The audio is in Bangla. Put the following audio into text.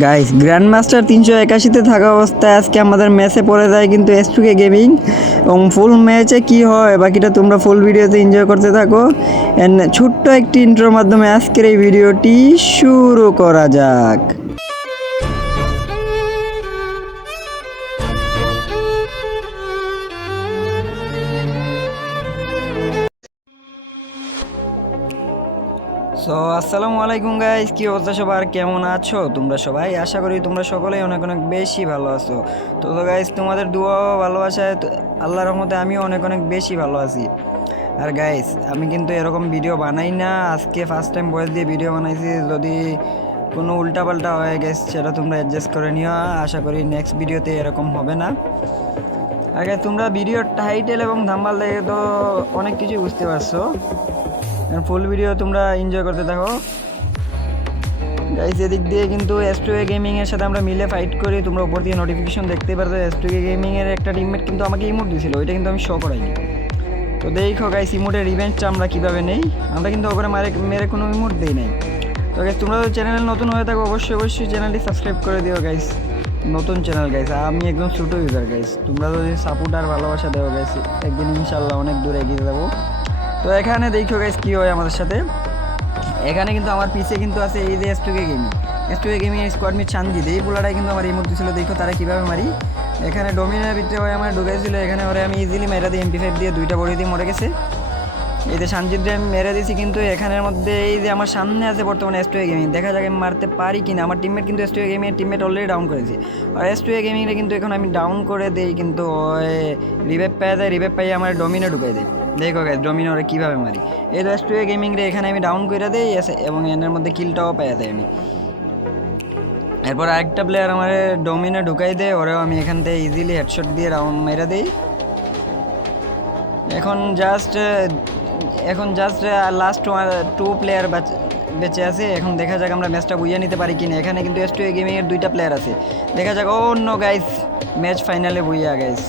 গাইস গ্র্যান্ড মাস্টার তিনশো একাশিতে থাকা অবস্থায় আজকে আমাদের ম্যাচে পড়ে যায় কিন্তু এসটুকে গেমিং এবং ফুল ম্যাচে কি হয়, বাকিটা তোমরা ফুল ভিডিওতে এনজয় করতে থাকো। অ্যান্ড ছোট্ট একটি ইন্ট্রোর মাধ্যমে আজকের এই ভিডিওটি শুরু করা যাক। সো আসসালামু আলাইকুম গাইস কি অবস্থা সবার? কেমন আছো? তোমরা সবাই? আশা করি তোমরা সকলেই অনেক অনেক বেশি ভালো আছো। তো তো গাইস তোমাদের দোয়া ভালোবাসায় আল্লাহর রহমতে আমিও অনেক অনেক বেশি ভালো আছি। আর গাইস আমি কিন্তু এরকম ভিডিও বানাই না। আজকে ফার্স্ট টাইম বয়স দিয়ে ভিডিও বানাইছি। যদি কোনো উল্টাপাল্টা হয়ে গেছে সেটা তোমরা অ্যাডজাস্ট করে নিও। আশা করি নেক্সট ভিডিওতে এরকম হবে না। আগে তোমরা ভিডিওর টাইটেল এবং ধাম্বাল দেখে তো অনেক কিছুই বুঝতে পারছ। ফুল ভিডিও তোমরা এনজয় করতে থাকো। গাইস এদিক দিয়ে কিন্তু এস টু এ গেমিং এর সাথে আমরা মিলে ফাইট করি তোমরা উপর দিয়ে নোটিফিকেশন দেখতে পারছ এস টু এ গেমিং এর একটা টিমমেট কিন্তু আমাকে ইমোট দিয়েছিল, ওইটা কিন্তু আমি শো করাইনি। তো দেখো গাইস ইমোটের রিভেঞ্জটা আমরা কীভাবে নেই? আমরা কিন্তু ওখানে মারে, মেরে কোনো ইমোট দেই নাই। তো গাইস তোমরা চ্যানেলে নতুন হয়ে থাকো, অবশ্যই অবশ্যই চ্যানেলটি সাবস্ক্রাইব করে দিও গাইস নতুন চ্যানেল গাইস আমি একদম ছোটো ইউজার গাইস তোমরা যদি সাপোর্ট আর ভালোবাসা দেও গাইস একদিন ইনশাল্লাহ অনেক দূরে এগিয়ে যাব। তো এখানে দেখো গাইস কি হয় আমাদের সাথে? এখানে কিন্তু আমার পিছে কিন্তু আছে এই যে এসটুকে গেমি এসটুকে গেমি স্কোয়াড মিট চান্দিদ এই পোলাটাই কিন্তু আমার এই মধ্যে ছিল। দেখো তারা কীভাবে মারি। এখানে ডোমিনার ভিতরে হয়ে আমার ঢুকেছিল এখানে ওরে আমি ইজিলি মেরা দিই এমপি ফাইভ দিয়ে, দুইটা বড়ি দিয়ে মরে গেছে। এই যে সানজিৎ আমি মেরে দিয়েছি কিন্তু এখানের মধ্যে এই যে আমার সামনে আছে বর্তমানে এস টু এ গেমিং দেখা যাক আমি মারতে পারি কিনা। আমার টিমমেট কিন্তু S two A gaming teammate already down করেছি। আর এস টু এ গেমিংটা কিন্তু এখন আমি ডাউন করে দিই কিন্তু রিভাইভ পাই দেয় রিভাইভ পাই আমার ডোমিনে ঢুকাই দেয়। দেখো গাইজ ডোমিনে ওরা কীভাবে মারি। এই এস টু এ গেমিং রে এখানে আমি ডাউন করে দিই এবং এনের মধ্যে কিলটাও পাই দেয় আমি। এরপর আরেকটা প্লেয়ার আমার ডোমিনে ঢুকাই দেয়, ওরেও আমি এখান থেকে ইজিলি হেডশট দিয়ে রাউন্ড মেরে দিই। এখন জাস্ট এখন জাস্ট লাস্ট টু প্লেয়ার বেঁচে আছে। এখন দেখা যাক আমরা ম্যাচটা বুঝিয়ে নিতে পারি কিনা। এখানে কিন্তু এস টু গেমিংয়ের দুইটা প্লেয়ার আছে। দেখা যাক অন্য গাইস ম্যাচ ফাইনালে বুঝিয়া গাইস